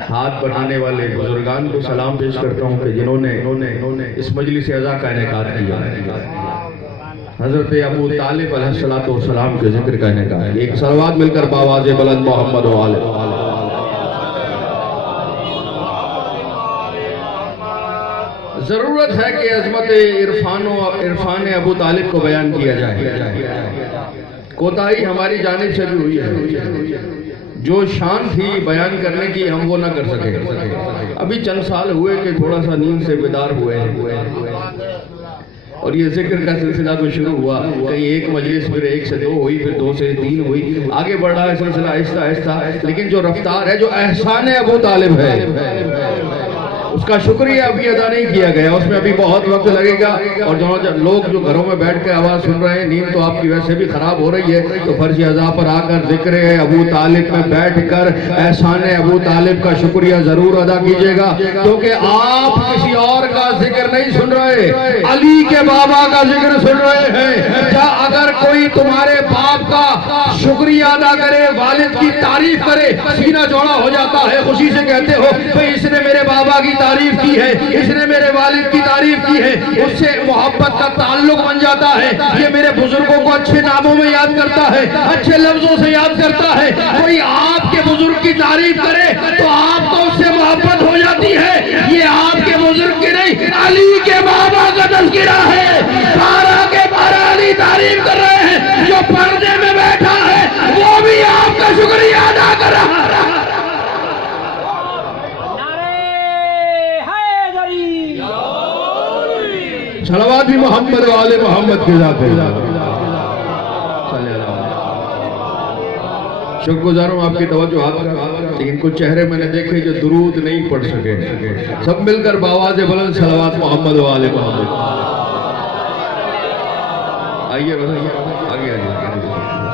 ہاتھ بڑھانے والے بزرگان کو سلام پیش کرتا ہوں کہ جنہوں نے اس مجلس اعزا کا انعقاد کیا۔ حضرت ابو طالب علیہ السلام کے ذکر کا انعقاد۔ ایک صلوات مل کر بآواز بلند محمد و آل۔ ضرورت ہے کہ عظمت عرفان ابو طالب کو بیان کیا جائے۔ کوتاہی ہماری جانب سے بھی ہوئی ہے، جو شان تھی بیان کرنے کی ہم وہ نہ کر سکے۔ ابھی چند سال ہوئے کہ تھوڑا سا نیند سے بیدار ہوئے اور یہ ذکر کا سلسلہ تو شروع ہوا، کہیں ایک مجلس پھر 1 سے 2 ہوئی، پھر 2 سے 3 ہوئی، آگے بڑھ رہا ہے سلسلہ آہستہ آہستہ، لیکن جو رفتار ہے، جو احسان ابو طالب ہے، اس کا شکریہ ابھی ادا نہیں کیا گیا، اس میں ابھی بہت وقت لگے گا۔ اور جو لوگ جو گھروں میں بیٹھ کے آواز سن رہے ہیں، نیند تو آپ کی ویسے بھی خراب ہو رہی ہے، تو فرش اعزا پر آ کر ذکر ابو طالب میں بیٹھ کر احسان ابو طالب کا شکریہ ضرور ادا کیجئے گا، کیونکہ آپ کسی اور کا ذکر نہیں سن رہے، علی کے بابا کا ذکر سن رہے ہیں۔ کیا اگر کوئی تمہارے باپ کا شکریہ ادا کرے، والد کی تعریف کرے، سینہ جوڑا ہو جاتا ہے، خوشی سے کہتے ہو بھئی اس نے میرے بابا کی تعریف کی ہے، اس نے میرے والد کی تعریف کی ہے، اس سے محبت کا تعلق بن جاتا ہے۔ یہ میرے بزرگوں کو اچھے ناموں میں یاد کرتا ہے، اچھے لفظوں سے یاد کرتا ہے۔ کوئی آپ کے بزرگ کی تعریف کرے تو آپ کو اس سے محبت ہو جاتی ہے۔ یہ آپ کے بزرگ کی نہیں، علی کے بابا کا تذکرہ ہے۔ 12 کے 12 علی تعریف کر رہے ہیں، جو پردے میں بیٹھا ہے وہ بھی آپ کا شکریہ ادا کر رہا ہے۔ صلوات بھی محمد و آل محمد کے ذات ہے۔ شکر گزار ہوں آپ کی توجہ آپ، لیکن کچھ چہرے میں نے دیکھے جو درود نہیں پڑھ سکے، سب مل کر بآواز بلند صلوات محمد و آل محمد۔ آئیے آگے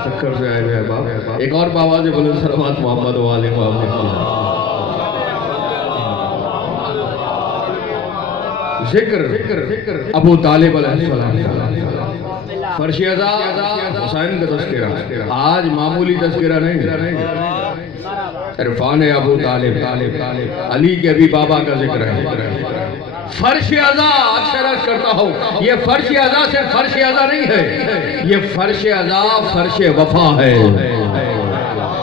سکر سے آئے ہوئے باپ، ایک اور بآواز بلند صلوات محمد و آل محمد۔ ذکر ابو طالب علیہ السلام، فرش اعزا حسین کا تذکرہ، آج معمولی تذکرہ نہیں، عرفان ابو طالب، علی کے بھی بابا کا ذکر ہے۔ فرش اعزا اکثر عرض کرتا ہوں، یہ فرش اعزا صرف فرش اعزا نہیں ہے، یہ فرش اعزا فرش وفا ہے۔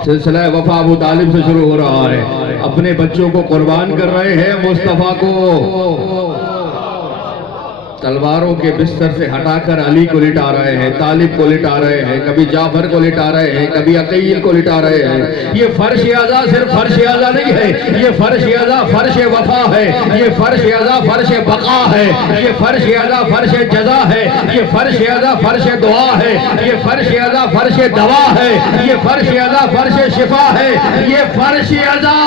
سلسلہ وفا ابو طالب سے شروع ہو رہا ہے، اپنے بچوں کو قربان کر رہے ہیں، مصطفیٰ کو تلواروں کے بستر سے ہٹا کر علی کو لٹا رہے ہیں، طالب کو لٹا رہے ہیں، کبھی جعفر کو لٹا رہے ہیں، کبھی عقیل کو لٹا رہے ہیں۔ یہ فرش اعزا صرف فرش اعزا نہیں ہے، یہ فرش اعزا فرش وفا ہے، یہ فرش اعزا فرش بقا ہے، یہ فرش اعزا فرش جزا ہے، یہ فرش اعزا فرش دعا ہے، یہ فرش اعزا فرش دوا ہے، یہ فرش اعزا فرش شفا ہے، یہ فرش اعزا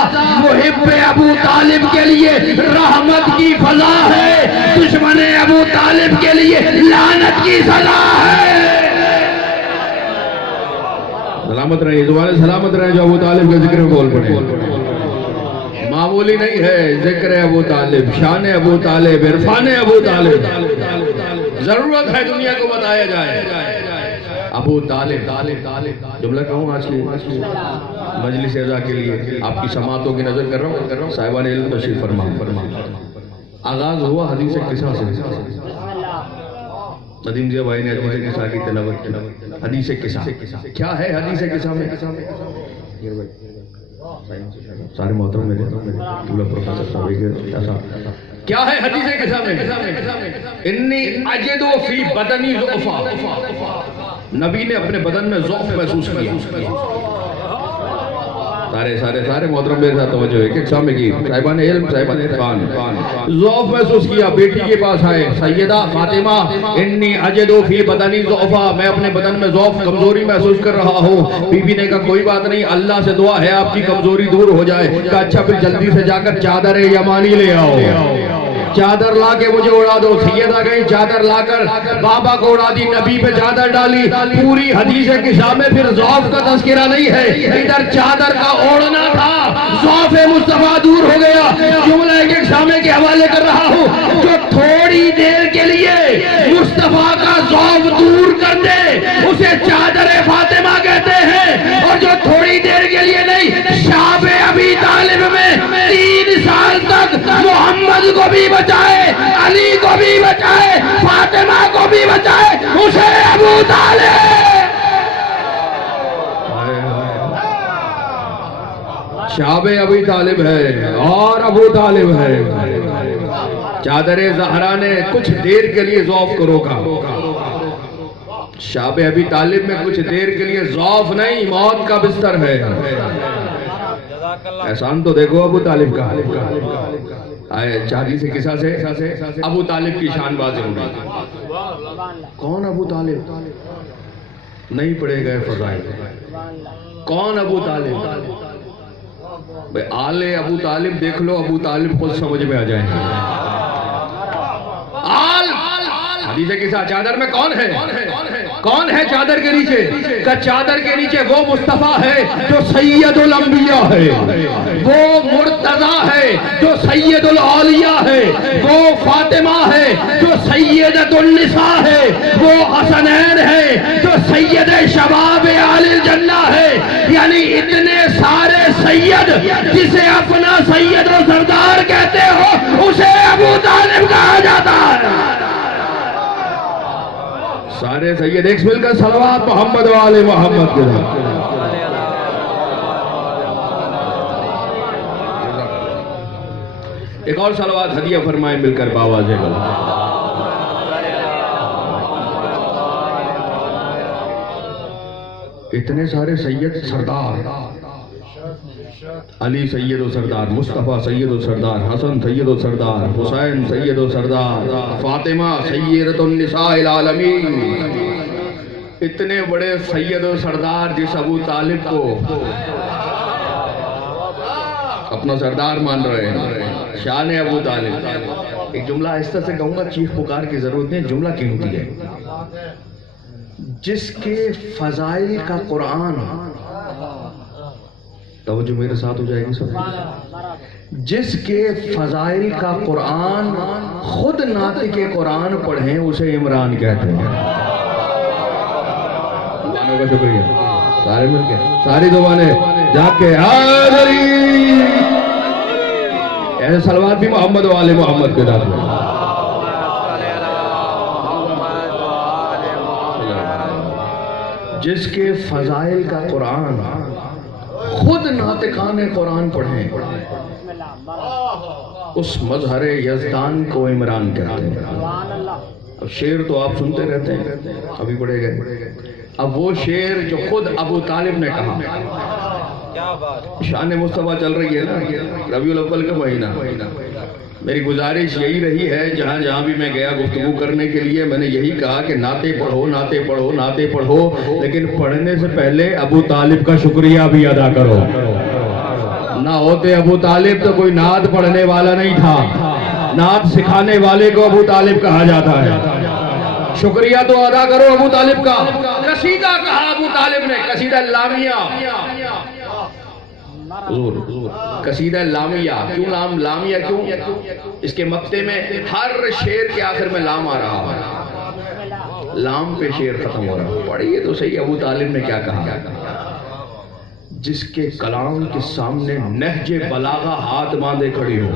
محب ابو طالب کے لیے رحمت کی فضا ہے، دشمن ابو طالب کے لیے لعنت کی سزا ہے۔ سلامت رہے زبان سلامت رہے جو ابو طالب کے ذکر میں بول پڑے، معمولی نہیں ہے ذکر ابو طالب، شان ابو طالب، عرفان ابو طالب، ضرورت ہے دنیا کو بتایا جائے۔ ابو طالب جملہ کہوں آج کی مجلس اعزا کے لیے، آپ کی سماعتوں کی نظر کر رہا ہوں، صاحبان علم تشریف فرما۔ آغاز ہوا حدیث قصہ سے، ندیم ضیاء بھائی نے حدیث قصہ کی تلاوت کی۔ حدیث قصہ کیا ہے؟ حدیث قصہ میں سارے محترم میرے پروفیسر صاحب کیا ہے حدیث قصہ میں؟ انی اجد فی بدنی ضعفا، نبی نے اپنے بدن میں ضعف محسوس کیا۔ سارے محترم میرے ساتھ توجہ ہے کہ سامنے کی صاحبان علم صاحبان عرفان ضعف محسوس کیا، بیٹی کے پاس آئے، سیدہ فاطمہ انی اجدو فی بدنی ضعفا، میں اپنے بدن میں ضعف کمزوری محسوس کر رہا ہوں۔ بی بی نے کہا کوئی بات نہیں، اللہ سے دعا ہے آپ کی کمزوری دور ہو جائے۔ کہا اچھا پھر جلدی سے جا کر چادر یمانی لے آؤ، چادر لا کے مجھے اڑا دو۔ سیدہ گئی چادر لا کر بابا کو اڑا دی، نبی پہ چادر ڈالی۔ پوری حدیث قصہ میں پھر ضعف کا تذکرہ نہیں ہے، ادھر چادر کا اوڑھنا تھا، ضعف مصطفیٰ دور ہو گیا۔ جملہ ایک سامنے کے حوالے کر رہا ہوں، جو تھوڑی دیر کے لیے مصطفیٰ کا ضعف دور کر دے اسے چادر فاطمہ کہتے ہیں، اور جو تھوڑی دیر کے لیے نہیں، شاب ابی طالب میں کو بھی بچائے, علی کو بھی بچائے, فاطمہ کو بھی بچائے, اسے ابو طالب. شاب ابی طالب ہے اور ابو طالب ہے. چادر زہرا نے کچھ دیر کے لیے ضعف کو روکا. شاب ابی طالب میں کچھ دیر کے لیے ضعف نہیں, موت کا بستر ہے. احسان تو دیکھو ابو طالب کا. آئے چاندی سے قصہ سے ابو طالب کی شان بازی ہو گئی. کون ابو طالب؟ نہیں پڑے گئے فضائل. کون ابو طالب؟ آل ابو طالب دیکھ لو, ابو طالب خود سمجھ میں آ جائیں گے. آل حدیث کے ساتھ چادر میں کون ہے؟ کون ہے چادر کے نیچے؟ کہ چادر کے نیچے وہ مصطفیٰ ہے جو سید الانبیاء ہے, وہ مرتضیٰ ہے جو سید الاولیاء ہے, وہ فاطمہ ہے جو سیدۃ النساء ہے, وہ حسنین ہے جو سید شباب اہل الجنہ ہے. یعنی اتنے سارے سید, جسے اپنا سید و سردار کہتے ہو اسے ابو طالب کہا جاتا ہے. سارے سید ایک مل کر صلوات محمد و آل محمد کے ساتھ. ایک اور صلوات ہدیہ فرمائیں مل کر باواز گلا. اتنے سارے سید سردار, علی سید و سردار, مصطفیٰ سید و سردار, حسن سید و سردار, حسین سید و سردار, فاطمہ سیدۃ النساء العالمین. اتنے بڑے سید و سردار جس ابو طالب کو اپنا سردار مان رہے ہیں, شان ابو طالب. ایک جملہ آہستہ سے کہوں گا, چیخ پکار کی ضرورت نہیں. جملہ قیمتی ہے. جس کے فضائل کا قرآن, توجہ میرے ساتھ ہو جائے گی سب, جس کے فضائل کا قرآن خود ناطق قرآن پڑھیں اسے عمران کہتے ہیں. زبانوں کا شکریہ. سارے مل کے ساری زبانیں جا کے حاضری. ایسے صلوات بھی محمد و آل محمد کے ساتھ میں. جس کے فضائل کا قرآن خود ناطقان قرآن پڑھیں اس مظہر یزدان کو عمران کہتے ہیں. اب شعر تو آپ سنتے رہتے ہیں, ابھی پڑھے گئے. اب وہ شعر جو خود ابو طالب نے کہا, شان مصطفیٰ چل رہی ہے نا, ربیع الاول کا مہینہ. میری گزارش یہی رہی ہے, جہاں جہاں بھی میں گیا گفتگو کرنے کے لیے میں نے یہی کہا کہ نعتیں پڑھو, نعتیں پڑھو, نعتیں پڑھو, لیکن پڑھنے سے پہلے ابو طالب کا شکریہ بھی ادا کرو. نہ ہوتے ابو طالب تو کوئی نعت پڑھنے والا نہیں تھا. نعت سکھانے والے کو ابو طالب کہا جاتا ہے. شکریہ تو ادا کرو ابو طالب کا. قصیدہ کہا ابو طالب نے, قصیدہ لامیہ. قصیدہ لامیہ. کیوں لامیہ کیوں؟ اس کے مقطع میں ہر شعر کے آخر میں لام آ رہا ہے, لام پہ شعر ختم ہو رہا ہے. پڑھیے تو صحیح ابو طالب نے کیا کہا. جس کے کلام کے سامنے نہج بلاغہ ہاتھ باندھے کھڑی ہو.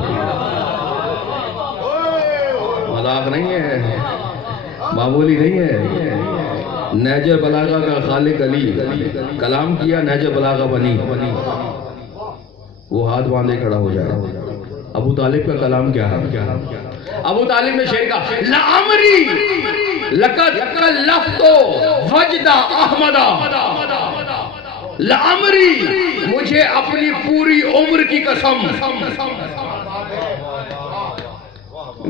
مذاق نہیں ہے, معمولی نہیں ہے. نہج بلاغہ کا خالق علی کلام کیا, نہج بلاغہ بنی, وہ ہاتھ باندھے کھڑا ہو جائے. ابو طالب کا کلام کیا ہے؟ ابو طالب نے شعر کہا, لعمری لقد کلفت وجد احمدا. لعمری مجھے اپنی پوری عمر کی قسم.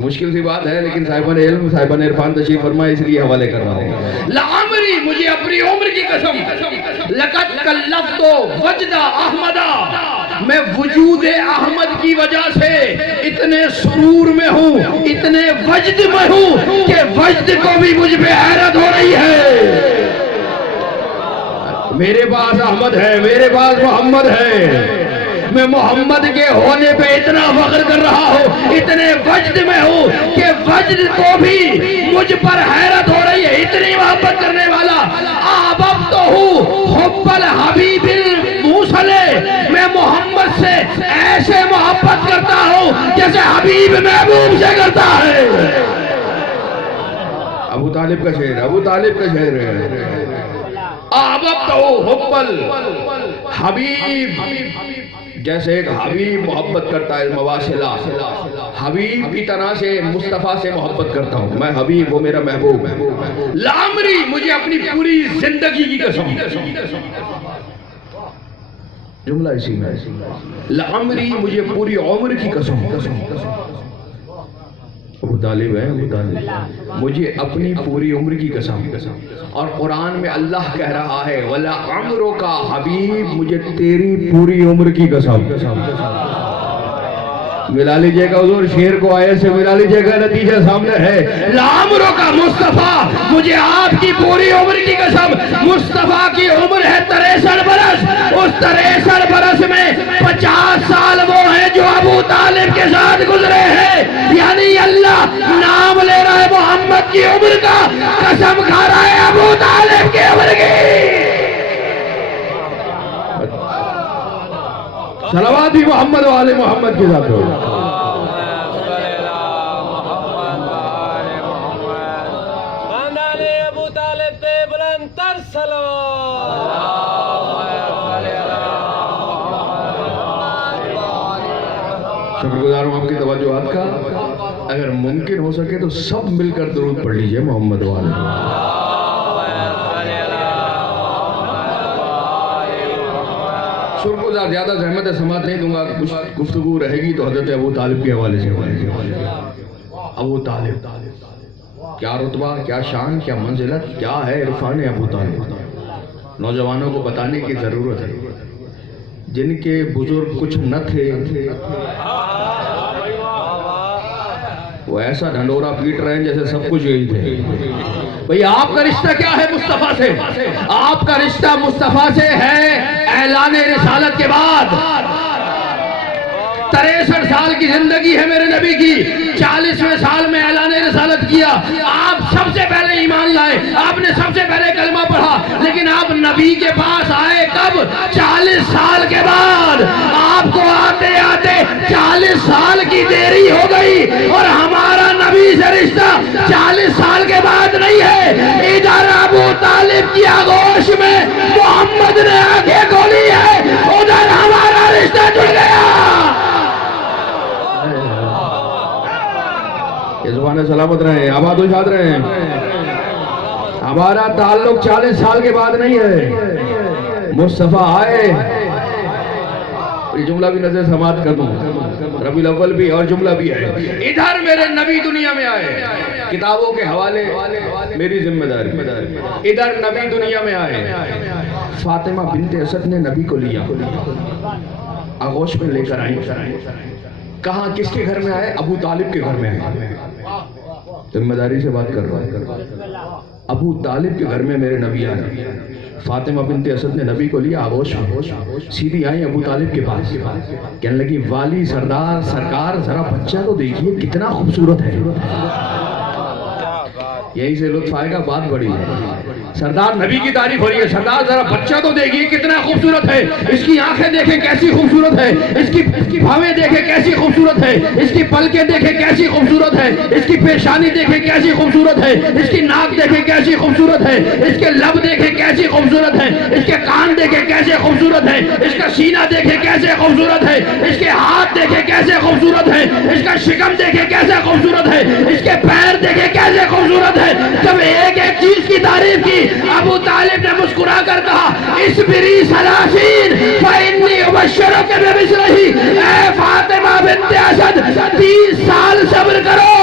مشکل سی بات ہے لیکن صاحبان علم صاحبان عرفان تشریف فرمائے اس لیے حوالے کر رہا ہوں. لعمری مجھے اپنی عمر کی قسم, لقد کلفت وجد احمدا, میں وجود احمد کی وجہ سے اتنے سرور میں ہوں, اتنے وجد میں ہوں کہ وجد کو بھی مجھ پہ حیرت ہو رہی ہے. میرے پاس احمد ہے, میرے پاس محمد ہے, میں محمد کے ہونے پہ اتنا فخر کر رہا ہوں, اتنے وجد میں ہوں کہ وجد کو بھی مجھ پر حیرت ہو رہی ہے. اتنی محبت کرنے والا احباب تو ہوں حب الحبیب الموصل, میں محمد سے ایسے محبت کرتا ہوں جیسے حبیب محبوب سے کرتا ہے۔ ابو طالب کا شعر، ابو طالب کا شعر ہے، احببتہ حب الحبیب، جیسے ایک حبیب محبت کرتا ہے مواصلہ، حبیب کی طرح سے مصطفیٰ سے محبت کرتا ہوں میں، حبیب وہ میرا محبوب ہے۔ لعمری مجھے اپنی پوری زندگی کی قسم، جملہ اسی میں، لعمری مجھے پوری عمر کی قسم، ابو طالب ہے، ابو طالب مجھے اپنی پوری عمر کی قسم۔ اور قرآن میں اللہ کہہ رہا ہے وَلَعَمْرُكَ حبیب مجھے تیری پوری عمر کی قسم۔ ملا لیجئے گا حضور شیر کو آیت سے، ملا لیجئے گا، نتیجہ سامنے ہے۔ لعمرک مصطفیٰ مجھے آپ کی پوری عمر کی قسم، مصطفیٰ کی عمر ہے 63 برس، اس 63 برس میں 50 سال وہ ہیں جو ابو طالب کے ساتھ گزرے ہیں، یعنی اللہ نام لے رہا ہے محمد کی عمر کا، قسم کھا رہا ہے ابو طالب کی عمر کی۔ صلوات بھی محمد و آل محمد کے ذات ہو۔ خاندان ابو طالب پہ بلند تر صلوات۔ شکر گزار ہوں آپ کی توجہات کا، اگر ممکن ہو سکے تو سب مل کر درود پڑھ لیجئے محمد و آل محمد۔ شکر گزار زیادہ زحمت سماعت نہیں دوں گا، کچھ گفتگو رہے گی تو حضرت ابو طالب کے حوالے سے۔ ابو طالب کیا رتبہ، کیا شان، کیا منزلت، کیا ہے عرفان ابو طالب، نوجوانوں کو بتانے کی ضرورت ہے۔ جن کے بزرگ کچھ نہ تھے وہ ایسا ڈھنڈورا پیٹ رہے ہیں جیسے سب کچھ یہی تھے۔ بھئی آپ کا رشتہ کیا ہے مصطفیٰ سے؟ آپ کا رشتہ مصطفیٰ سے ہے اعلان رسالت کے بعد۔ 63 سال کی زندگی ہے میرے نبی کی، 40ویں سال میں اعلان رسالت کیا، آپ سب سے پہلے ایمان لائے، آپ نے سب سے پہلے کلمہ پڑھا، لیکن آپ نبی کے پاس آئے کب؟ 40 سال کے بعد۔ آپ کو آتے آتے 40 سال کی دیری ہو گئی، اور ہمارا نبی سے رشتہ 40 سال کے بعد نہیں ہے۔ ادھر ابو طالب کی آغوش میں محمد نے آنکھیں کھولی ہے، ادھر ہمارا رشتہ جڑ گیا۔ زبان سلامت رہے، آباد و شاد رہے۔ ہمارا تعلق 40 سال کے بعد نہیں ہے، مصطفیٰ آئے۔ یہ جملہ بھی نظر سماعت کر دوں، ربیع الاول بھی اور جملہ بھی ہے۔ ادھر میرے نبی دنیا میں آئے، کتابوں کے حوالے میری ذمہ داری۔ ادھر نبی دنیا میں آئے، فاطمہ بنت اسد نے نبی کو لیا، آغوش میں لے کر آئیں۔ کہاں کس کے گھر میں آئے؟ ابو طالب کے گھر میں آئے۔ ذمہ داری سے بات کر رہا ہوں، ابو طالب کے گھر میں میرے نبی آئے، فاطمہ بنت اسد نے نبی کو لیا آغوش میں، سیدھی آئیں ابو طالب کے پاس، کہنے لگی والی سردار سرکار ذرا بچہ تو دیکھیے کتنا خوبصورت ہے۔ یہیں سے لطف آئے گا، بات بڑی ہے۔ سردار نبی کی تعریف ہو رہی ہے، سردار ذرا بچہ تو دیکھیے کتنا خوبصورت ہے، اس کی آنکھیں دیکھیں کیسی خوبصورت ہے، اس کی بھاویں دیکھیں کیسی خوبصورت ہے، اس کی پلکیں دیکھیں کیسی خوبصورت ہے، اس کی پیشانی دیکھیں کیسی خوبصورت ہے، اس کی ناک دیکھیں کیسی خوبصورت ہے، اس کے لب دیکھیں کیسی خوبصورت ہے، اس کے کان دیکھیں کیسے خوبصورت ہے، اس کا سینہ دیکھیں کیسے خوبصورت ہے، اس کے ہاتھ دیکھیں کیسے خوبصورت ہے، اس کا شکم دیکھیں کیسے خوبصورت ہے، اس کے پیر دیکھیں کیسے خوبصورت ہے۔ جب ایک ایک چیز کی تعریف کی، ابو طالب نے مسکرا کر کہا اسبری سلاسین فإنی ابشرک بمثلہ، اے فاطمہ بنت اسد 30 سال صبر کرو،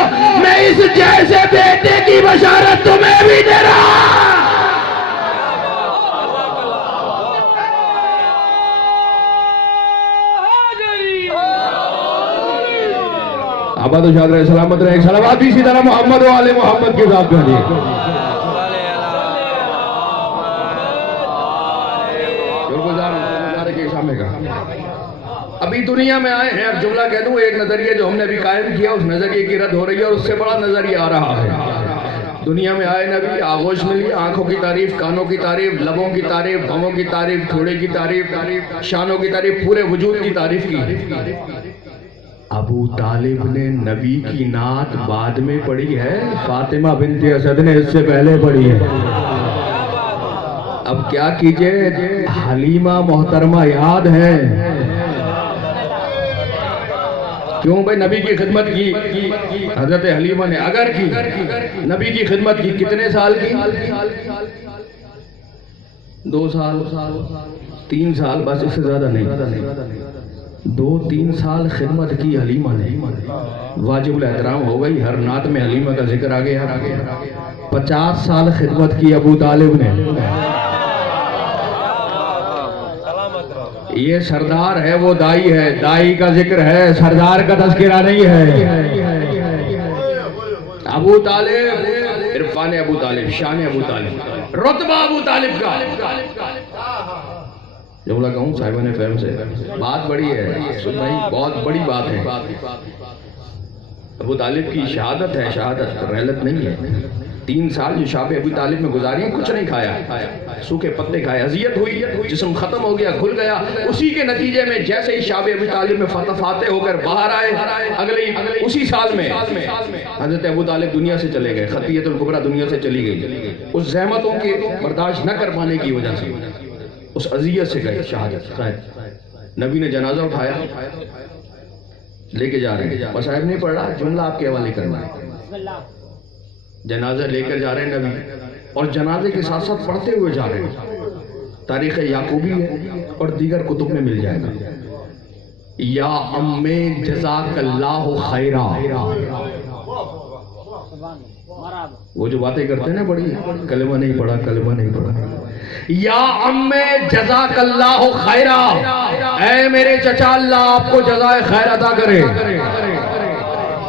میں اس جیسے بیٹے کی بشارت تمہیں بھی دے رہا۔ آباد و شاد رہے، سلامت رہے، صلوات بھی اسی طرح محمد و آل محمد کے ذات پہ ابھی دنیا میں آئے ہیں۔ اب جملہ کہہ دوں، ایک نظریہ جو ہم نے ابھی قائم کیا اس نظریے کی رد ہو رہی ہے، اور اس سے بڑا نظریہ آ رہا ہے۔ دنیا میں آئے نبی، آغوش ملی، آنکھوں کی تعریف، کانوں کی تعریف، لبوں کی تعریف، بھووں کی تعریف، تھوڑے کی تعریف، شانوں کی تعریف، پورے وجود کی تعریف کی۔ ابو طالب نے نبی کی نعت بعد میں پڑھی ہے، فاطمہ بنت اسد نے اس سے پہلے پڑھی ہے۔ اب کیا کیجئے، حلیمہ محترمہ یاد ہے؟ کیوں بھائی نبی کی خدمت کی حضرت حلیمہ نے، اگر کی نبی کی خدمت کی، کتنے سال کی؟ 2 سال 3 سال، بس اس سے زیادہ نہیں، 2-3 سال خدمت کی حلیمہ نے، واجب الاحترام ہو گئی، ہر نعت میں حلیمہ کا ذکر آ گیا۔ 50 سال خدمت کی ابو طالب نے۔ یہ سردار ہے، وہ دائی ہے، دائی کا ذکر ہے، سردار کا تذکرہ نہیں ہے۔ ابو طالب، عرفان ابو طالب، شان ابو طالب، رتبہ ابو طالب کا جملہ کہوں صاحبان فہم سے، بات بڑی ہے سن بھائی، بہت بڑی بات ہے۔ ابو طالب کی شہادت ہے، شہادت رحلت نہیں ہے۔ 3 سال جو شاب ابو طالب میں گزاری ہیں، کچھ نہیں کھایا، سوکھے پتے کھائے، اذیت ہوئی، جسم ختم ہو گیا، کھل گیا۔ اسی کے نتیجے میں جیسے ہی شاب ابو طالب میں فاتح ہو کر باہر آئے، اسی سال میں حضرت ابو طالب دنیا سے چلے گئے، خطیت الکبریٰ دنیا سے چلی گئی، اس زحمتوں کے برداشت نہ کر پانے کی وجہ سے، اس اذیت سے گئے شہادت۔ نبی نے جنازہ اٹھایا، لے کے جا رہے ہیں، مصائب نہیں پڑھ رہا، جملہ آپ کے حوالے کرنا ہے۔ جنازہ لے کر جا رہے ہیں نبی، اور جنازے کے ساتھ ساتھ پڑھتے ہوئے جا رہے ہیں۔ تاریخ یعقوبی ہے اور دیگر کتب میں مل جائے گا۔ یا ام جزاک اللہ خیرا، وہ جو باتیں کرتے ہیں نا بڑی، کلمہ نہیں پڑھا، کلمہ نہیں پڑھا، یا ام جزاک اللہ خیرا، اے میرے چچا اللہ آپ کو جزائے خیر عطا کرے۔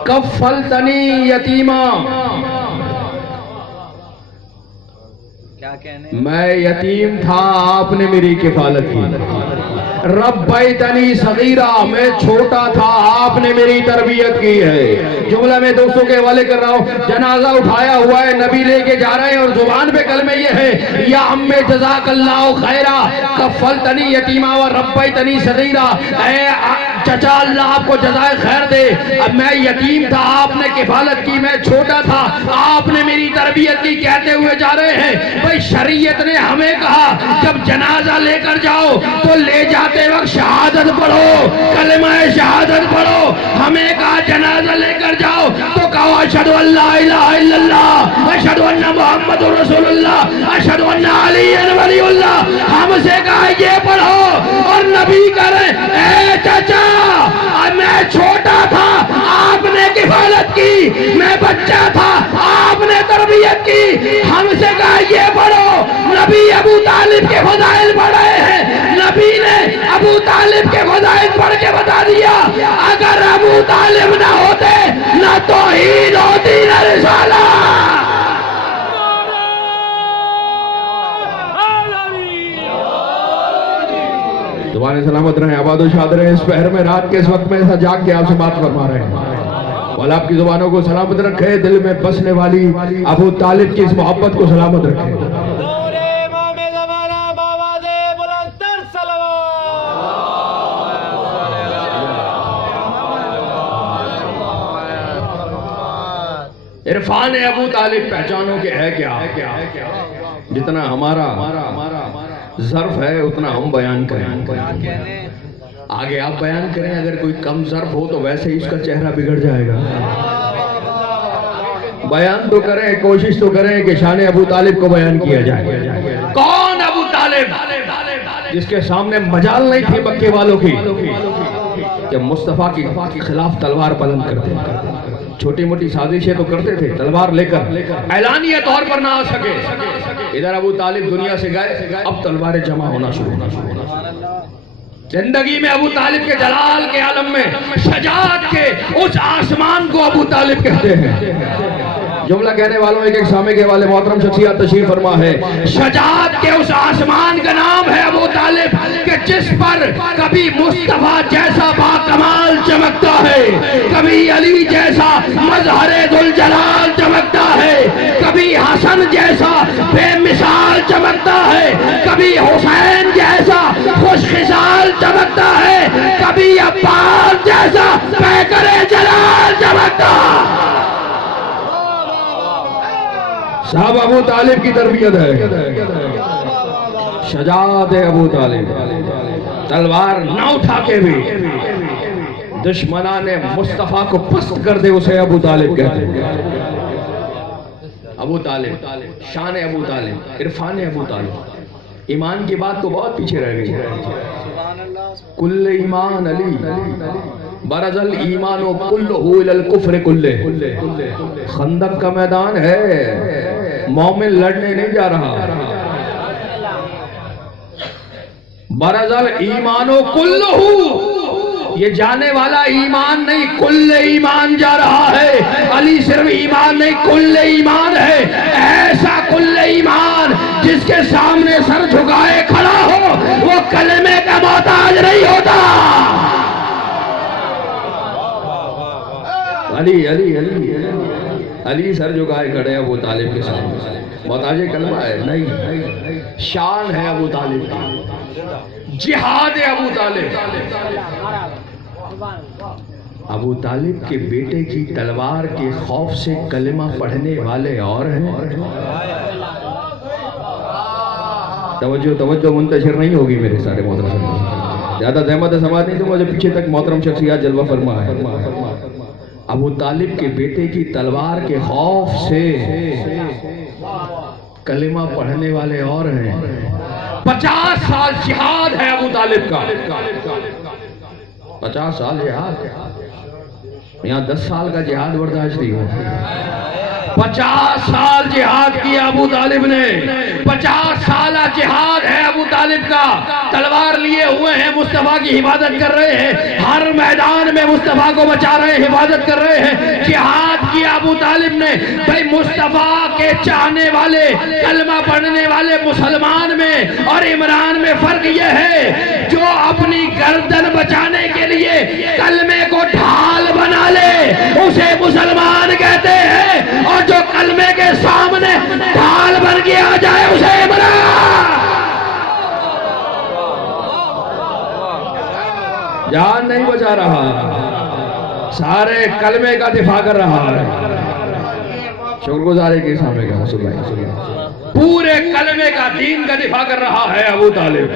کفلتنی یتیما، میں یتیم تھا، آپ نے میری کفالت کی۔ ربیتنی صغیرہ، میں چھوٹا تھا، آپ نے میری تربیت کی ہے۔ جملہ میں دوستوں کے حوالے کر رہا ہوں، جنازہ اٹھایا ہوا ہے، نبی لے کے جا رہے ہیں، اور زبان پہ کلمہ یہ ہے، یا ام جزاک اللہ خیرا کفلتنی یتیما و ربیتنی صغیرہ، اے چچا اللہ آپ کو جزائے خیر دے، اب میں یتیم تھا، آپ نے کفالت کی، میں چھوٹا تھا، آپ نے میری تربیت کی، کہتے ہوئے جا رہے ہیں۔ بھئی شریعت نے ہمیں کہا جب جنازہ لے کر جاؤ تو لے جاتے وقت شہادت پڑھو، کلمہ شہادت پڑھو۔ ہمیں کہا جنازہ لے کر جاؤ تو کہو اشہدو ان لا الہ الا اللہ، اشہدو ان محمد رسول اللہ، اشہدو ان علی ولی اللہ۔ ہم سے کہا یہ پڑھو، اور نبی کرے اے چچا میں چھوٹا تھا، آپ نے کفالت کی، میں بچہ تھا، آپ نے تربیت کی۔ ہم سے کہا یہ پڑھو، نبی ابو طالب کے فضائل پڑھے ہیں، نبی نے ابو طالب کے فضائل پڑھ کے بتا دیا، اگر ابو طالب نہ ہوتے نہ توحید ہوتی نہ رسالہ۔ زبان سلامت رہیں، آباد و شاد رہیں، اس پہر میں رات کے اس وقت میں ایسا جاگ کے آپ سے بات فرما رہے ہیں۔ مولا آپ کی زبانوں کو سلامت رکھے، دل میں بسنے والی ابو طالب کی اس محبت کو سلامت رکھے۔ نور امام زمانہ بآواز بلند تر صلوات۔ عرفان ابو طالب پہچانوں کے ہے کیا؟ جتنا ہمارا ظرف ہے اتنا ہم بیان کریں، آگے آپ بیان کریں، اگر کوئی کم ظرف ہو تو ویسے ہی اس کا چہرہ بگڑ جائے گا۔ بیان تو کریں، کوشش تو کریں کہ شان ابو طالب کو بیان کیا جائے۔ کون ابو طالب جس کے سامنے مجال نہیں تھی مکے والوں کی کہ مصطفیٰ کی خلاف تلوار بلند کرتے، چھوٹی موٹی سازشیں تو کرتے تھے، تلوار لے کر اعلانیہ طور پر نہ آ سکے۔ ادھر ابو طالب دنیا سے گئے، اب تلواریں جمع ہونا شروع ہونا۔ زندگی میں ابو طالب کے جلال کے عالم میں شجاعت کے اس آسمان کو ابو طالب کہتے ہیں۔ جملہ کہنے والوں ایک سامع کے والے محترم شخصیات تشریف فرما ہے، شجاعت کے اس آسمان کا نام ہے ابو طالب، کہ جس پر کبھی مصطفیٰ جیسا با کمال چمکتا ہے، کبھی علی جیسا مظہر ذوالجلال چمکتا ہے، کبھی حسن جیسا بے مثال چمکتا ہے، کبھی حسین جیسا خوش خصال چمکتا ہے، کبھی عباس جیسا پیکر صاحب ابو طالب کی تربیت ہے، شجاعت ہے ابو طالب، تلوار نہ اٹھا کے بھی دشمنان مصطفیٰ کو پست کر دے اسے ابو طالب کہتے ہیں۔ ابو طالب، شان ابو طالب، عرفان ابو طالب، ایمان کی بات تو بہت پیچھے رہ گئی ہے۔ کل ایمان علی برز الایمان کلہ الی الکفر کلہ، خندق کا میدان ہے، مومن لڑنے نہیں جا رہا، برز الایمان کلہ، یہ جانے والا ایمان نہیں، کل ایمان جا رہا ہے۔ علی صرف ایمان نہیں، کل ایمان ہے، ایسا کل ایمان جس کے سامنے سر جھکائے کھڑا ہو وہ کلمے کا محتاج نہیں ہوتا۔ علی علی علی علی سر جھکائے کھڑے ابو طالب کے سامنے، محتاج کلمہ ہے نہیں، شان ہے ابو طالب کی، جہاد ہے ابو طالب۔ ابو طالب کے بیٹے کی تلوار کے خوف سے کلمہ پڑھنے والے اور ہیں۔ توجہ منتشر نہیں ہوگی میرے سارے محترم، زیادہ زحمت سماعت نہیں تو مجھے پیچھے تک محترم شخصیات جلوہ فرما ہے۔ ابو طالب کے بیٹے کی تلوار کے خوف سے کلمہ پڑھنے والے اور ہیں۔ 50 سال جہاد ہے ابو طالب کا، 50 سال جہاد، یہاں 10 سال کا جہاد برداشت نہیں ہو۔ 50 سال جہاد کیا ابو طالب نے، 50 سالہ جہاد ہے ابو طالب کا، تلوار لیے ہوئے ہیں، مصطفیٰ کی حفاظت کر رہے ہیں، ہر میدان میں مصطفیٰ کو بچا رہے ہیں، حفاظت کر رہے ہیں، جہاد کیا ابو طالب نے۔ بھائی مصطفیٰ کے چاہنے والے، کلمہ پڑھنے والے مسلمان میں اور عمران میں فرق یہ ہے، جو اپنی گردن بچانے کے لیے کلمے کو ڈھال بنا لے اسے مسلمان کہتے ہیں، اور جو کلمے کے سامنے ڈھال بن کے آ جائے اسے عمران۔ جان نہیں بچا رہا، سارے کلمے کا دفاع کر رہا ہے، شکر گزارے کے سامنے کا پورے کلمے کا، دین کا دفاع کر رہا ہے ابو طالب۔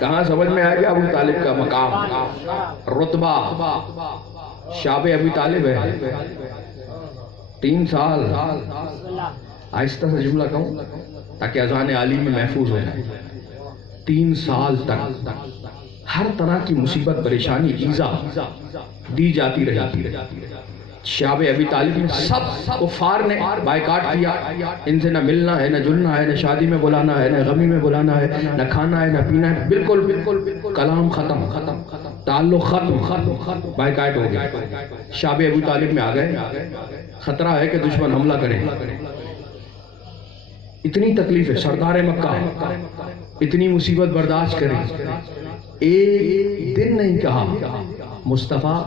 کہاں سمجھ میں آ گیا ابو طالب کا مقام، رتبہ؟ شاب ابی طالب ہے، 3 سال، آہستہ سے جملہ کہوں تاکہ اذان عالی میں محفوظ ہو جائے، 3 سال تک ہر طرح کی مصیبت، پریشانی، ایذا دی جاتی رہی۔ شاب ابی طالب نے سب کفار نے بائیکاٹ کیا، ان سے نہ ملنا ہے، نہ جلنا ہے، نہ شادی میں بلانا ہے، نہ غمی میں بلانا ہے، نہ کھانا ہے، نہ پینا ہے، بالکل کلام ختم، تعلق ختم، بائیکاٹ ہو گیا۔ شاب ابی طالب میں آ گئے، خطرہ ہے کہ دشمن حملہ کرے، اتنی تکلیف ہے، سردار مکہ اتنی مصیبت برداشت کرے، ایک دن نہیں کہا مصطفیٰ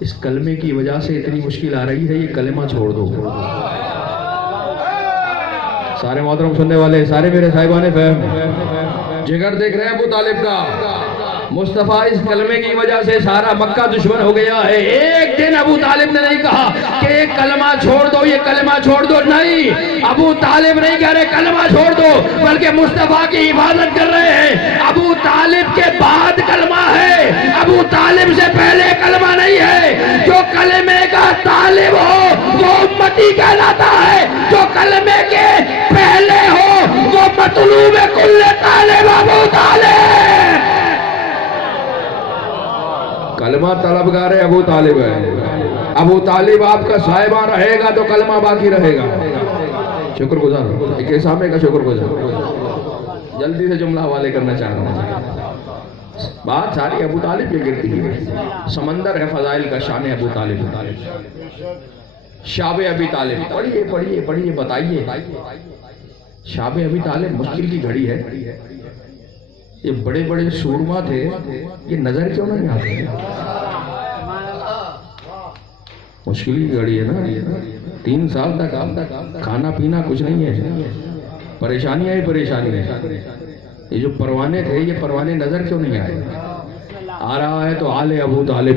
اس کلمے کی وجہ سے اتنی مشکل آ رہی ہے، یہ کلمہ چھوڑ دو۔ سارے محترم سننے والے، سارے میرے صاحبان فہم، جگر دیکھ رہے ہیں ابو طالب کا، مصطفیٰ اس کلمے کی وجہ سے سارا مکہ دشمن ہو گیا ہے۔ ایک دن ابو طالب نے نہیں کہا کہ یہ کلمہ چھوڑ دو، یہ کلمہ چھوڑ دو، نہیں، ابو طالب نہیں کہہ رہے کلمہ چھوڑ دو، بلکہ مصطفیٰ کی حفاظت کر رہے ہیں۔ ابو طالب کے بعد کلمہ ہے، ابو طالب سے پہلے کلمہ نہیں ہے۔ جو کلمے کا طالب ہو وہ امتی کہلاتا ہے، جو کلمے کے پہلے ہو وہ مطلوب کل طالب ابو طالب۔ کلمہ طلبگار ہے ابو طالب ہے، ابو طالب آپ کا صاحبان رہے گا تو کلمہ باقی رہے گا۔ شکر گزار، ایک اسامے کا شکر گزار، جلدی سے جملہ حوالے کرنا چاہ رہا ہوں، بات ساری ابو طالب کے گرتی ہے، سمندر ہے فضائل کا، شان ابو طالب، شاب ابی طالب۔ پڑھیے بتائیے، شاب ابی طالب مشکل کی گھڑی ہے، یہ بڑے بڑے سورما تھے، یہ نظر کیوں نہیں آتے؟ مشکل کی گھڑی ہے نا، 3 سال تک کھانا پینا کچھ نہیں ہے، پریشانیاں ہی پریشانی ہے۔ یہ جو پروانے تھے، یہ پروانے نظر کیوں نہیں آئے؟ آ رہا ہے تو آل ابو طالب،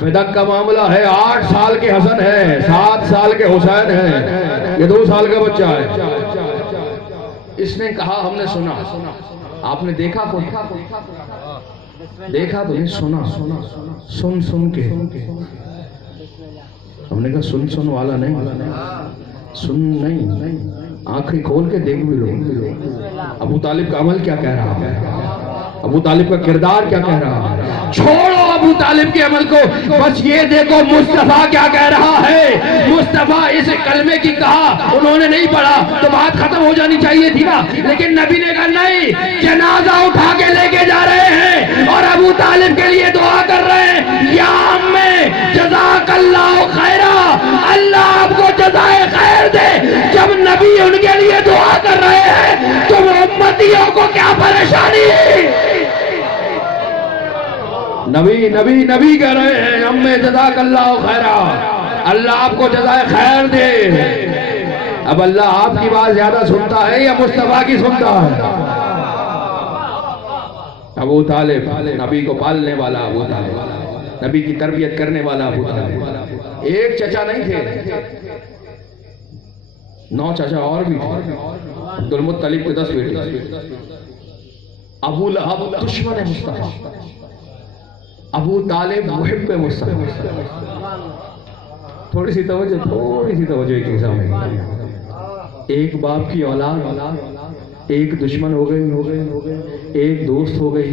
فدق کا معاملہ ہے، 8 سال کے حسن ہے، 7 سال کے حسین ہے، یہ 2 سال کا بچہ ہے۔ اس نے کہا ہم نے سنا، آپ نے دیکھا کو دیکھا تو نہیں، سنا سن کے، ہم نے کہا سن والا نہیں، سن نہیں، آنکھیں کھول کے دیکھ بھی لو ابو طالب کا عمل کیا کہہ رہا ہے، ابو طالب کا کردار کیا کہہ رہا ہے۔ چھوڑو ابو طالب کے عمل کو، بس یہ دیکھو مصطفیٰ کیا کہہ رہا ہے۔ مصطفیٰ اس کلمے کی کہا، انہوں نے نہیں پڑھا تو بات ختم ہو جانی چاہیے تھی نا، لیکن نبی نے کہا نہیں، جنازہ اٹھا کے لے کے جا رہے ہیں اور ابو طالب کے لیے دعا کر رہے ہیں، یا امّے جزاک اللہ خیرہ، اللہ آپ کو جزائے خیر دے۔ جب نبی ان کے لیے دعا کر رہے ہیں تو امتیوں کو کیا پریشانی ہے؟ نبی کہہ رہے ہیں امّے جزاک اللہ خیرہ، اللہ آپ کو جزائے خیر دے۔ اب اللہ آپ کی بات زیادہ سنتا ہے یا مصطفیٰ کی سنتا ہے؟ ابو طالب نبی کو پالنے والا، ابو طالب نبی کی تربیت کرنے والا، ابو طالب ایک چچا نہیں تھے، 9 چچا اور بھی تھے۔ عبد المطلب کے 10 بیٹے۔ ابو لہب دشمن مصطفیٰ، ابو طالب محب مصطفیٰ۔ تھوڑی سی توجہ ایک انسان میں، ایک باپ کی اولاد ایک دشمن ہو گئی، ایک دوست ہو گئی۔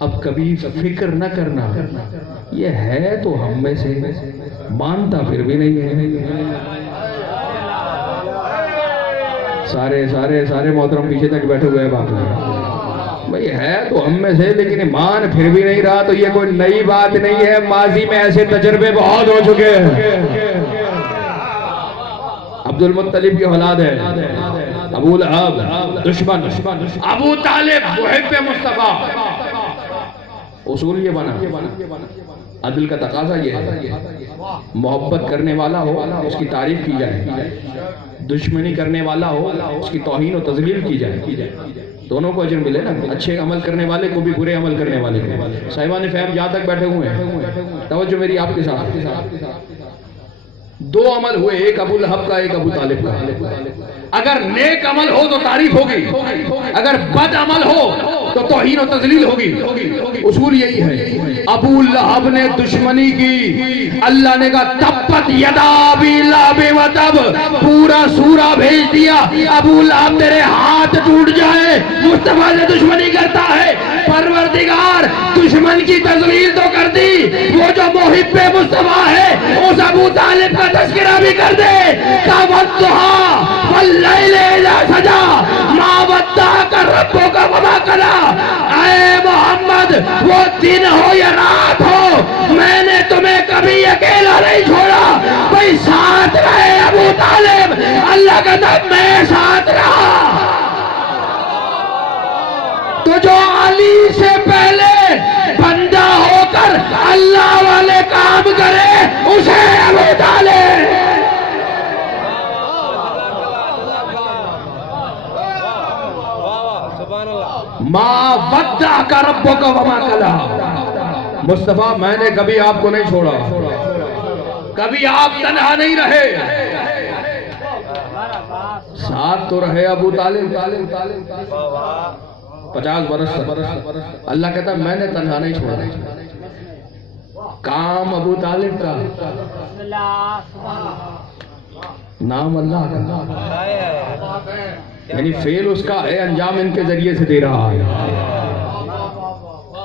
اب کبھی فکر نہ کرنا یہ ہے تو ہم میں سے، مانتا پھر بھی نہیں ہے۔ سارے محترم پیچھے تک بیٹھے ہوئے ہیں، باپ بھئی ہے تو ہم میں سے، لیکن مان پھر بھی نہیں رہا، تو یہ کوئی نئی بات نہیں ہے، ماضی میں ایسے تجربے بہت ہو چکے ہیں۔ عبد المطلب کی اولاد ہے، ابو لہب دشمن، ابو طالب محب مصطفیٰ۔ اصول یہ بنا، عدل کا تقاضا یہ ہے، محبت کرنے والا ہو اس کی تعریف کی جائے، دشمنی کرنے والا ہو اس کی توہین و تذلیل کی جائے، دونوں کو اجر ملے نا، اچھے عمل کرنے والے کو بھی، برے عمل کرنے والے کو۔ صاحبان فہم جہاں تک بیٹھے ہوئے ہیں توجہ میری آپ کے ساتھ۔ 2 عمل ہوئے، ایک ابو لہب کا، ایک ابو طالب کا۔ اگر نیک عمل ہو تو تعریف ہوگی، اگر بد عمل ہو تو توہین و تذلیل ہوگی۔ اصول یہی ہے، ابو لہب نے دشمنی کی، اللہ نے کہا تبت یدا ابی لہب وتب، پورا سورہ بھیج دیا، ابو لہب تیرے ہاتھ ٹوٹ جائے۔ مصطفیٰ سے دشمنی کرتا ہے، پروردگار دشمن کی تذلیل تو کر دی، وہ جو محب مصطفیٰ ہے اس ابو طالب کا تذکرہ بھی کر دے۔ والضحیٰ واللیل اذا سجا ما ودعک ربک وما قلی، اے محمد وہ دن ہو یا رات ہو میں نے تمہیں کبھی اکیلا نہیں چھوڑا، بھئی ساتھ رہے ابو طالب، اللہ کا نام میں ساتھ رہا۔ تو جو علی سے پہلے بندہ ہو کر اللہ والے کام کرے اسے ابو طالب۔ ما ودعک ربک وما قلی، مصطفیٰ میں نے کبھی آپ کو نہیں چھوڑا، کبھی آپ تنہا نہیں رہے، ساتھ تو رہے ابو طالب۔ 50 برس اللہ کہتا ہے میں نے تنہا نہیں چھوڑا، کام ابو طالب کا، نام اللہ کا، یعنی فعل اس کا ہے، انجام ان کے ذریعے سے دے رہا ہے۔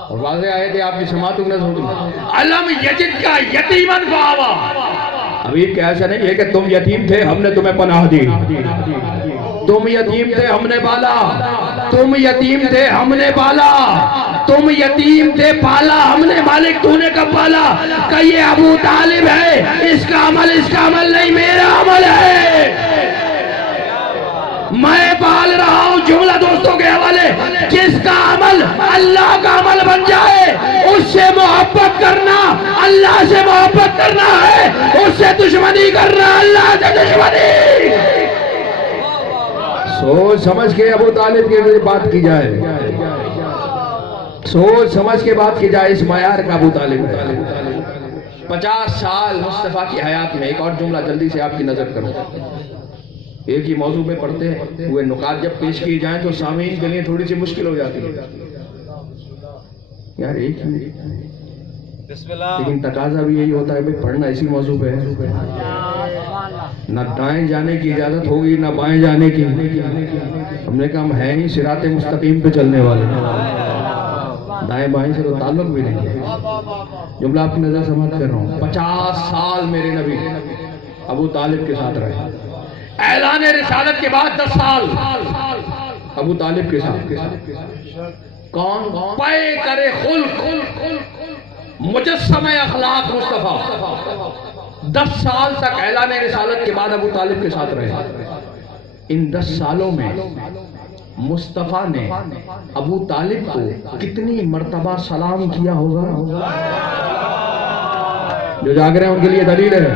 اور واضح آئے تھے آپ کی سماعتوں نے سنی، علم یجد کا یتیمن فآوا، ابھی کہ ایسا نہیں ہے کہ تم یتیم تھے ہم نے تمہیں پناہ دی، تم یتیم تھے ہم نے پالا، تم یتیم تھے ہم نے پالا، تم یتیم تھے پالا ہم نے، مالک تو نے کب پالا؟ کہ یہ ابو طالب ہے، اس کا عمل نہیں میرا عمل ہے، میں پال رہا ہوں۔ جملہ دوستوں کے حوالے، جس کا عمل اللہ کا عمل بن جائے اس سے محبت کرنا اللہ سے محبت کرنا ہے، اس سے دشمنی کرنا اللہ سے دشمنی۔ سوچ سمجھ کے ابو طالب کی بات کی جائے، سوچ سمجھ کے بات کی جائے، اس معیار کا ابو طالب ہے۔ 50 سال مصطفیٰ کی حیات میں. ایک اور جملہ جلدی سے آپ کی نظر کرو. ایک ہی موضوع پہ پڑھتے ہوئے نکات جب پیش کیے جائیں تو سامعین کے لیے تھوڑی سی مشکل ہو جاتی ہے. یار ایک ہی بسم اللہ. لیکن تقاضا بھی یہی ہوتا ہے بھائی پڑھنا اسی موضوع پہ ہے. نہ دائیں جانے کی اجازت ہوگی نہ بائیں جانے کی. ہم نے کہا ہم ہیں ہی صراط مستقیم پہ چلنے والے, دائیں بائیں سے تو تعلق بھی نہیں ہے. جملہ آپ کی نظر سماعت کر رہا ہوں. 50 سال میرے نبی ابو طالب کے ساتھ رہے. اعلان رسالت کے بعد 10 سال ابو طالب کے ساتھ. کون پے کرے خلق مجسمہ اخلاق مصطفیٰ. 10 سال تک اعلان رسالت کے بعد ابو طالب کے ساتھ رہے. ان 10 سالوں میں مصطفیٰ نے ابو طالب کو کتنی مرتبہ سلام کیا ہوگا؟ جو جاگ رہے ہیں ان کے لیے دلیل ہے.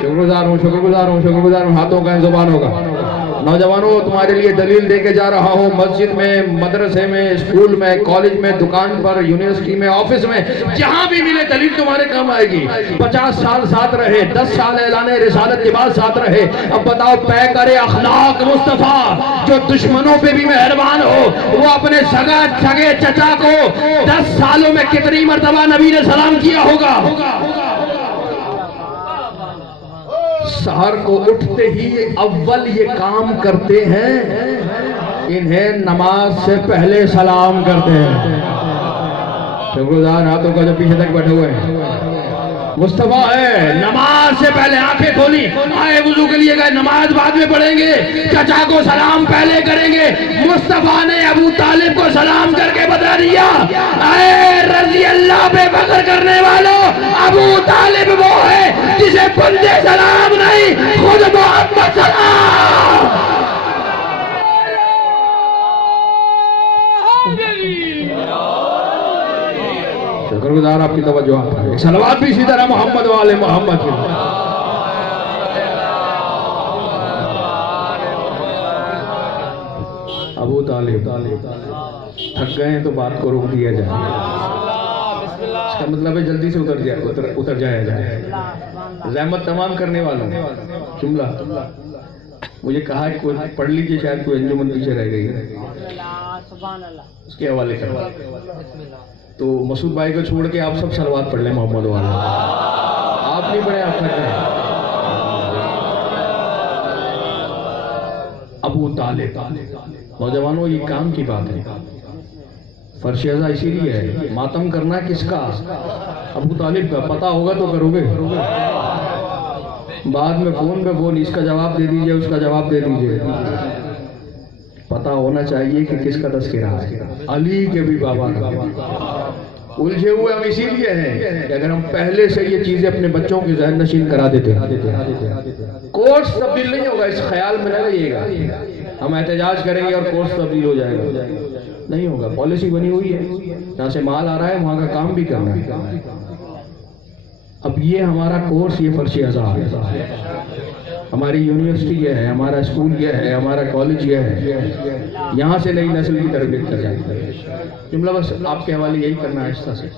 شکر گزار ہوں شکر گزار ہوں شکر گزار ہوں. ہاتھوں کا زبانوں کا. نوجوانوں تمہارے لیے دلیل دے کے جا رہا ہوں. مسجد میں, مدرسے میں, اسکول میں, کالج میں, دکان پر, یونیورسٹی میں, آفس میں, جہاں بھی ملے دلیل تمہارے کام آئے گی. 50 سال ساتھ رہے, 10 سال اعلان رسالت کے بعد ساتھ رہے. اب بتاؤ پے کرے اخلاق مصطفیٰ جو دشمنوں پہ بھی مہربان ہو, وہ اپنے سگے چچا کو 10 سالوں میں کتنی مرتبہ نبی نے سلام کیا ہوگا؟ سحر کو اٹھتے ہی اول یہ کام کرتے ہیں, انہیں نماز سے پہلے سلام کرتے ہیں. شکرگزار ہاتھوں کا جو پیچھے تک بیٹھے ہوئے ہیں. مصطفیٰ ہے نماز سے پہلے آنکھیں کھولی, آئے وضو کے لیے گئے, نماز بعد میں پڑھیں گے, چچا کو سلام پہلے کریں گے. مصطفیٰ نے ابو طالب کو سلام کر کے بتا دیا, اے رضی اللہ پہ فخر کرنے والوں, ابو طالب وہ ہے جسے بندے سلام نہیں خود محمد سلام. شکر گزار آپ کی توجہ. صلوات بھی اسی طرح محمد والے محمد کے. ابو طالب تھک گئے ہیں تو بات کو روک دیا جائے. اس کا مطلب ہے جلدی سے اتر جایا جائے. زحمت تمام کرنے والوں جملہ مجھے کہا کہ کوئی پڑھ لیجئے, شاید کوئی انجمن پیچھے رہ گئی ہے, اس کے حوالے کرنا. تو مسعود بھائی کو چھوڑ کے آپ سب صلوات پڑھ لیں محمد والا. آپ نہیں پڑھیں, آپ تھک گئے. ابو طالب نوجوانوں یہ کام کی بات ہے. فرش ازا اسی لیے ہے. ماتم کرنا کس کا؟ ابو طالب کا. پتہ ہوگا تو کرو گے, بعد میں فون پہ فون, اس کا جواب دے دیجئے اس کا جواب دے دیجئے. پتہ ہونا چاہیے کہ کس کا تذکرہ ہے. علی کے بھی بابا کا. الجھے ہوئے ہم اسی لیے ہیں کہ اگر ہم پہلے سے یہ چیزیں اپنے بچوں کی ذہن نشین کرا دیتے. کورس تبدیل نہیں ہوگا, اس خیال میں نہ رہیے گا ہم احتجاج کریں گے اور کورس تبدیل ہو جائے گا. نہیں ہوگا. پالیسی بنی ہوئی ہے, جہاں سے مال آ رہا ہے وہاں کا کام بھی کرنا ہے. اب یہ ہمارا کورس, یہ فرش ازا ہے. ہماری یونیورسٹی یہ ہے, ہمارا اسکول یہ ہے, ہمارا کالج یہ ہے. یہاں سے نئی نسل کی تربیت کر جائے. جملہ بس آپ کے حوالے یہی کرنا ہے آہستہ سے.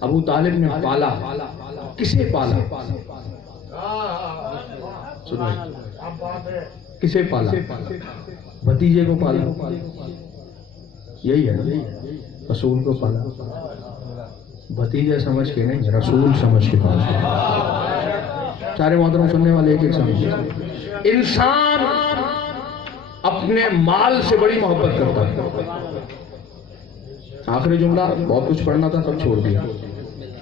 ابو طالب نے پالا, کسے پالا؟ کسے پالا؟ بھتیجے کو پالا. یہی ہے رسول کو پالا. بھتیجا سمجھ کے نہیں, رسول سمجھ کے پالا. سارے محترم سننے والے ایک سمجھ. انسان اپنے مال سے بڑی محبت کرتا ہے. آخری جملہ بہت کچھ پڑھنا تھا تب چھوڑ دیا.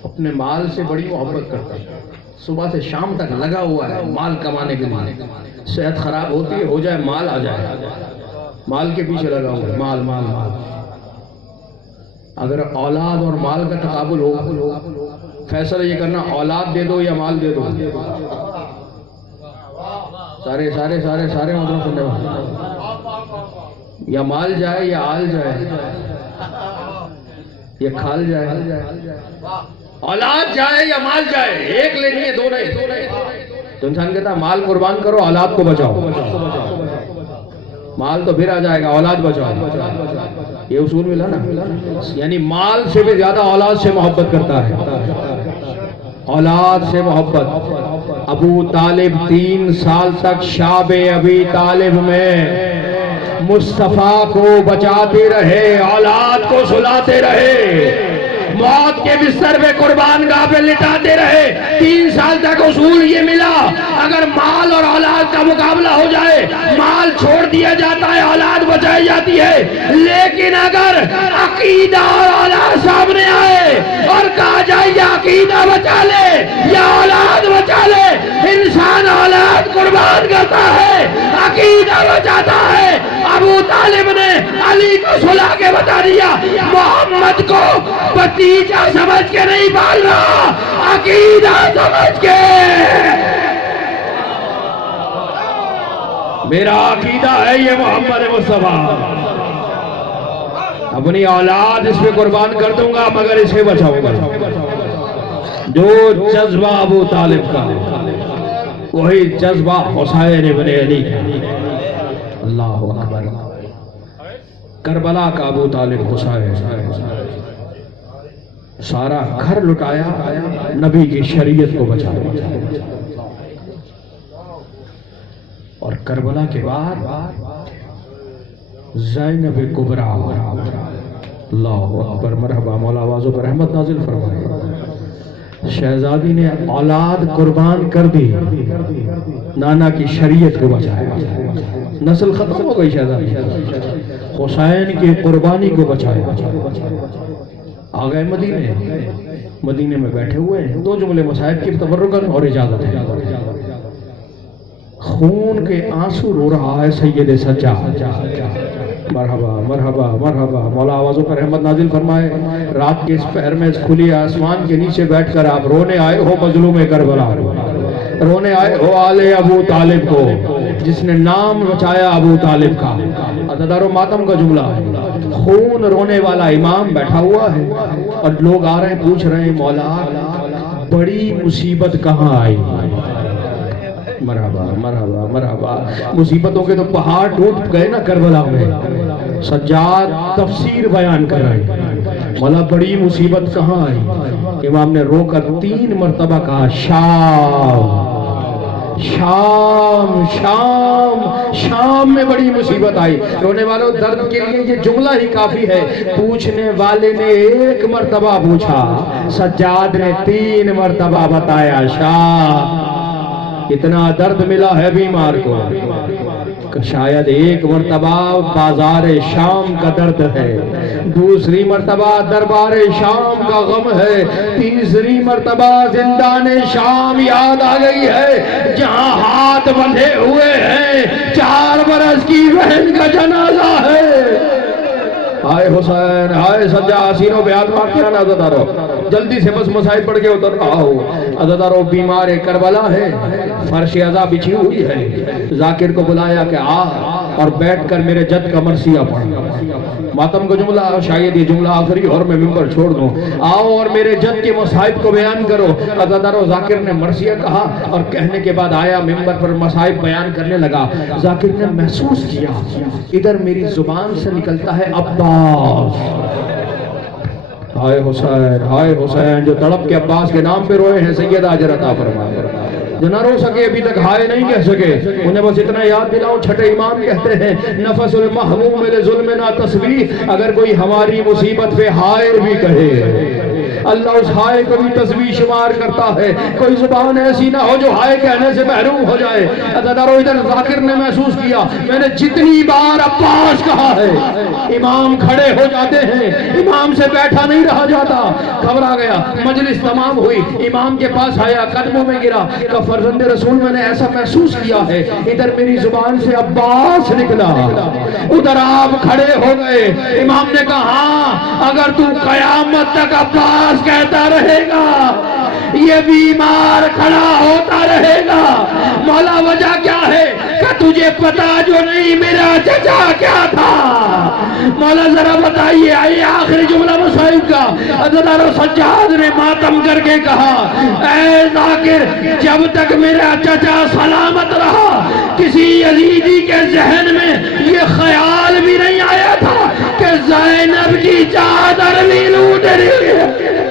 اپنے مال سے بڑی محبت کرتا ہے. صبح سے شام تک لگا ہوا ہے مال کمانے کے لیے. صحت خراب ہوتی ہے, ہو جائے مال آ جائے, مال کے پیچھے لگا ہوا ہے. مال مال مال. اگر اولاد اور مال کا تقابل ہو, فیصلہ یہ کرنا اولاد دے دو یا مال دے دو. سارے سارے سارے سارے مطلب سننے والے, یا مال جائے یا آل جائے یا کھال جائے. اولاد جائے یا مال جائے, ایک لینی ہے, دو نہیں. تو انسان کہتا ہے مال قربان کرو, اولاد کو بچاؤ. مال تو پھر آ جائے گا, اولاد بچاؤ. یہ اصول ملا نا. یعنی مال سے بھی زیادہ اولاد سے محبت کرتا ہے. اولاد سے محبت. ابو طالب 3 سال تک شاب ابی طالب میں مصطفیٰ کو بچاتے رہے، اولاد کو سلاتے رہے، موت کے بستر پہ قربان گاہ پہ لٹاتے رہے. 3 سال تک اصول یہ ملا، اگر مال اور اولاد کا مقابلہ ہو جائے مال چھوڑ دیا جاتا ہے، اولاد بچائی جاتی ہے. لیکن اگر عقیدہ اور اولاد سامنے آئے اور کہا جائے یا عقیدہ بچا لے یا اولاد بچا لے، انسان اولاد قربان کرتا ہے، عقیدہ بچاتا ہے. ابو طالب نے علی کو سلا کے بتا دیا، محمد کو بتیجا سمجھ کے نہیں پال رہا، عقیدہ سمجھ کے. میرا عقیدہ ہے یہ محمد مصطفیٰ، اپنی اولاد اس پہ قربان کر دوں گا مگر اسے بچاؤں گا. جو جذبہ ابو طالب کا وہی جذبہ حسین ابن علی کا. اللہ اکبر. کربلا کا ابو طالب حسین سارا گھر لٹایا، نبی کی شریعت کو بچایا. اور کربلا کے بعد زینب کبریٰ، اللہ اکبر، مرحبا، مولا آوازوں پر رحمت نازل فرمائے. شہزادی نے اولاد قربان کر دی، نانا کی شریعت کو بچایا. نسل ختم ہو گئی، شہزادی حسین کی قربانی کو بچایا. آ گئے مدینے میں بیٹھے ہوئے ہیں. 2 جملے مصائب کی تبرکاً اور اجازت ہے. خون کے آنسو رو رہا ہے سید سجاد. مرحبا مرحبا مرحبا، مولا آوازوں پر رحمت نازل فرمائے. رات کے اس پہر میں اس کھلی آسمان کے نیچے بیٹھ کر آپ رونے آئے ہو مظلوم کربلا، رونے آئے ہو آل ابو طالب کو جس نے نام بچایا ابو طالب کا. عزادار و ماتم کا جملہ ہے. خون رونے والا امام بیٹھا ہوا ہے اور لوگ آ رہے ہیں پوچھ رہے ہیں مولا بڑی مصیبت کہاں آئی. مرحبا مرحبا مرحبا. مصیبتوں کے تو پہاڑ ٹوٹ گئے نا کربلا میں. سجاد تفسیر بیان کر رہے ہیں، مولا بڑی مصیبت کہاں آئی. امام نے رو کر 3 مرتبہ کہا شام شام شام. شام میں بڑی مصیبت آئی. رونے والوں درد کے لیے یہ جملہ ہی کافی ہے. پوچھنے والے نے 1 مرتبہ پوچھا، سجاد نے 3 مرتبہ بتایا شام. اتنا درد ملا ہے بیمار کو کہ شاید 1 مرتبہ بازار شام کا درد ہے، دوسری مرتبہ دربار شام کا غم ہے، تیسری مرتبہ زندان شام یاد آ گئی ہے جہاں ہاتھ بندھے ہوئے ہیں 4 برس کی بہن کا جنازہ ہے. ہائے حسین ہائے سجاد، سینوں پہ ہاتھ مار کے آنا. عزادارو جلدی سے بس مسائل پڑھ کے اتر رہا ہو. عزادارو بیمار کربلا ہے، فرش عزا بچھی ہوئی ہے. ذاکر کو بلایا کہ آ اور بیٹھ کر میرے جد کا مرثیہ پڑھ. ماتم کو جملہ، شاید یہ جملہ آخری اور میں ممبر چھوڑ دوں. آؤ اور میرے جد کے مصائب کو بیان کرو. عزادارو ذاکر نے مرثیہ کہا اور کہنے کے بعد آیا ممبر پر مصائب بیان کرنے لگا. ذاکر نے محسوس کیا ادھر میری زبان سے نکلتا ہے عباس. ہائے حسین جو تڑپ کے عباس کے نام پہ روئے ہیں سیدہ اجر عطا فرمائے. جو نہ رو سکے ابھی تک ہائے نہیں کہہ سکے انہیں بس اتنا یاد دلاؤں. چھٹے امام کہتے ہیں نفس المحموم لظلم نہ تسبیح. اگر کوئی ہماری مصیبت پہ ہائے بھی کہے اللہ اس ہائے کو بھی تسبیح شمار کرتا ہے. کوئی زبان ایسی نہ ہو جو ہائے کہنے سے محروم ہو جائے. عزادارو ادھر ذاکر نے محسوس کیا میں نے جتنی بار عباس کہا ہے امام کھڑے ہو جاتے ہیں، امام سے بیٹھا نہیں رہا جاتا. گھبرا گیا، مجلس تمام ہوئی، امام کے پاس آیا، قدموں میں گرا کہ فرزند رسول میں نے ایسا محسوس کیا ہے ادھر میری زبان سے عباس نکلا. ادھر آپ کھڑے ہو گئے. امام نے کہا ہاں اگر تو قیامت تک عباس کہتا رہے گا یہ بیمار کھڑا ہوتا رہے گا. مولا وجہ کیا ہے کہ تجھے پتا جو نہیں میرا چچا کیا تھا. مولا ذرا بتائیے. آئیے آخری جملہ مصائب کا. عزادارو سجاد نے ماتم کر کے کہا اے ذاکر جب تک میرا چچا سلامت رہا کسی یزیدی کے ذہن میں یہ خیال بھی نہیں آیا تھا کہ زینب کی چادر بھی لوٹ رہی ہے.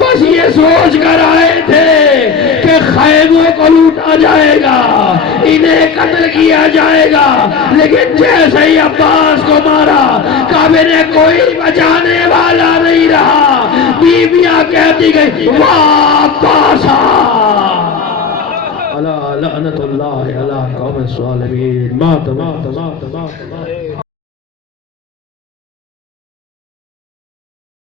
بس یہ سوچ کر آئے تھے کہ خیموں کو لوٹا جائے گا، انہیں قتل کیا جائے گا، لیکن جیسے ہی عباس کو مارا کعبے نے کوئی بچانے والا نہیں رہا۔ بیویاں کہتی گئی واہ عباسا، الا لعنت اللہ علی قوم الظالمین۔